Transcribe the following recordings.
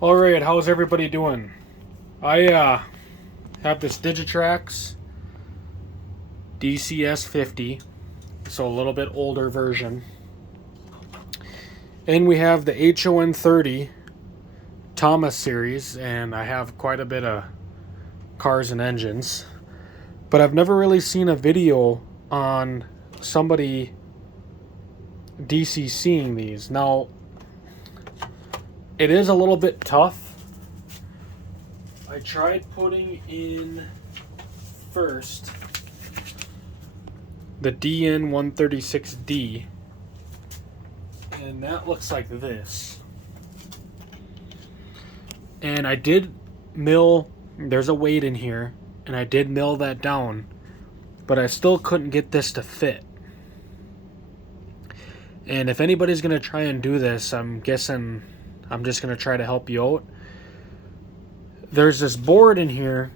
Alright, how's everybody doing? I have this Digitrax DCS 50, so a little bit older version. And we have the HON 30 Thomas series, and I have quite a bit of cars and engines. But I've never really seen a video on somebody DCCing these. Now, it is a little bit tough. I tried putting in first the DN136D, and that looks like this. And I did mill, there's a weight in here, and I did mill that down, but I still couldn't get this to fit. And if anybody's going to try and do this, I'm guessing I'm just going to try to help you out. There's this board in here,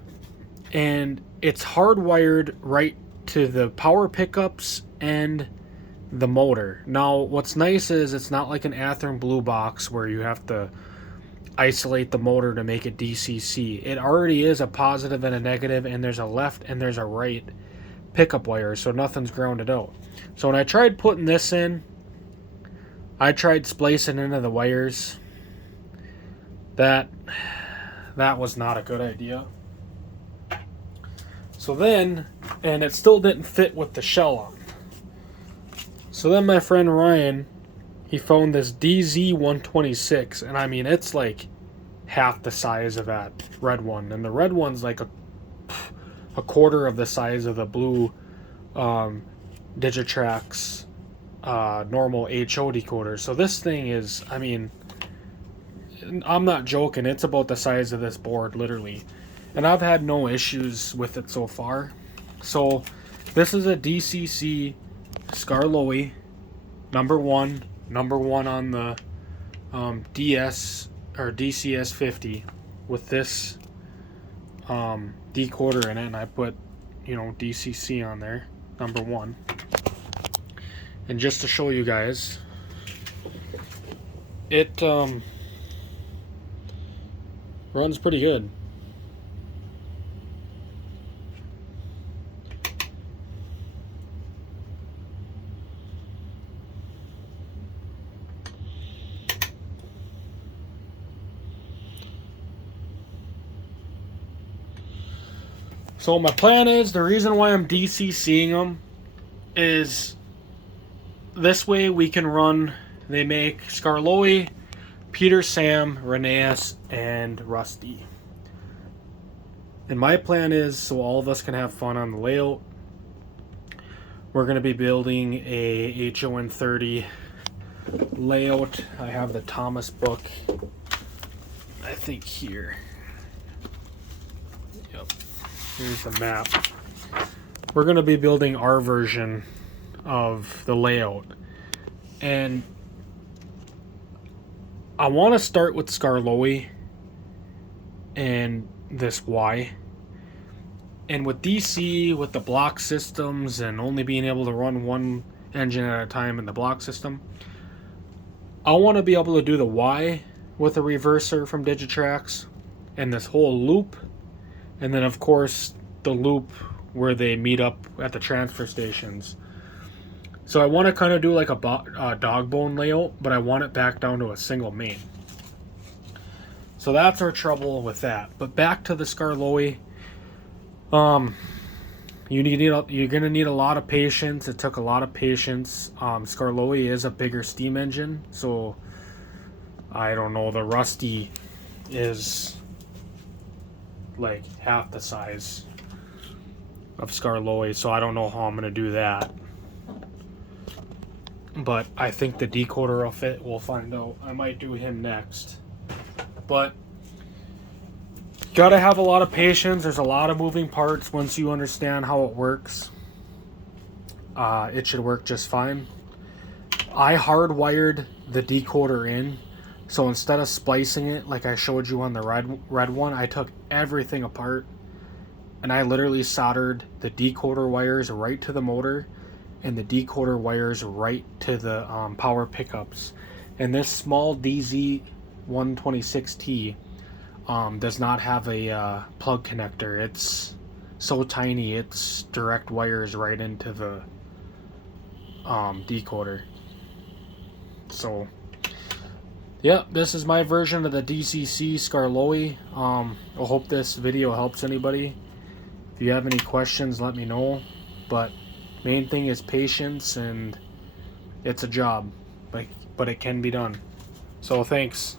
and it's hardwired right to the power pickups and the motor. Now, what's nice is it's not like an Athearn Blue box where you have to isolate the motor to make it DCC. It already is a positive and a negative, and there's a left and there's a right pickup wire, so nothing's grounded out. So when I tried putting this in, I tried splicing into the wires. That was not a good idea. So then, and it still didn't fit with the shell on. So then my friend Ryan, he found this DZ126, and I mean, it's like half the size of that red one, and the red one's like a quarter of the size of the blue Digitrax normal HO decoder. So this thing is, I mean, I'm not joking, it's about the size of this board, literally. And I've had no issues with it so far. So this is a DCC Skarloey number one on the DS or DCS 50 with this decoder in it, and I put, you know, DCC on there, number one. And just to show you guys, it runs pretty good. So my plan is, the reason why I'm DCCing them is this way we can run, they make Skarloey, Peter, Sam, Reneas, and Rusty. And my plan is, so all of us can have fun on the layout, we're going to be building a HON 30 layout. I have the Thomas book, I think, here. Yep. Here's the map. We're going to be building our version of the layout. And I want to start with Skarloey and this Y. And with DC, with the block systems and only being able to run one engine at a time in the block system, I want to be able to do the Y with a reverser from Digitrax and this whole loop. And then, of course, the loop where they meet up at the transfer stations. So I want to kind of do like a dog bone layout, but I want it back down to a single main. So that's our trouble with that. But back to the Skarloey. You're gonna need a lot of patience. It took a lot of patience. Skarloey is a bigger steam engine, so I don't know. The Rusty is like half the size of Skarloey, so I don't know how I'm gonna do that. But I think the decoder will fit. We'll find out. I might do him next. But gotta have a lot of patience. There's a lot of moving parts. Once you understand how it works, it should work just fine. I hardwired the decoder in, so instead of splicing it like I showed you on the red one, I took everything apart and I literally soldered the decoder wires right to the motor and the decoder wires right to the power pickups. And this small DZ 126T does not have a plug connector. It's so tiny, it's direct wires right into the decoder. So yeah, this is my version of the DCC Skarloey. I hope this video helps anybody. If you have any questions, let me know. But main thing is patience, and it's a job, but it can be done. So thanks.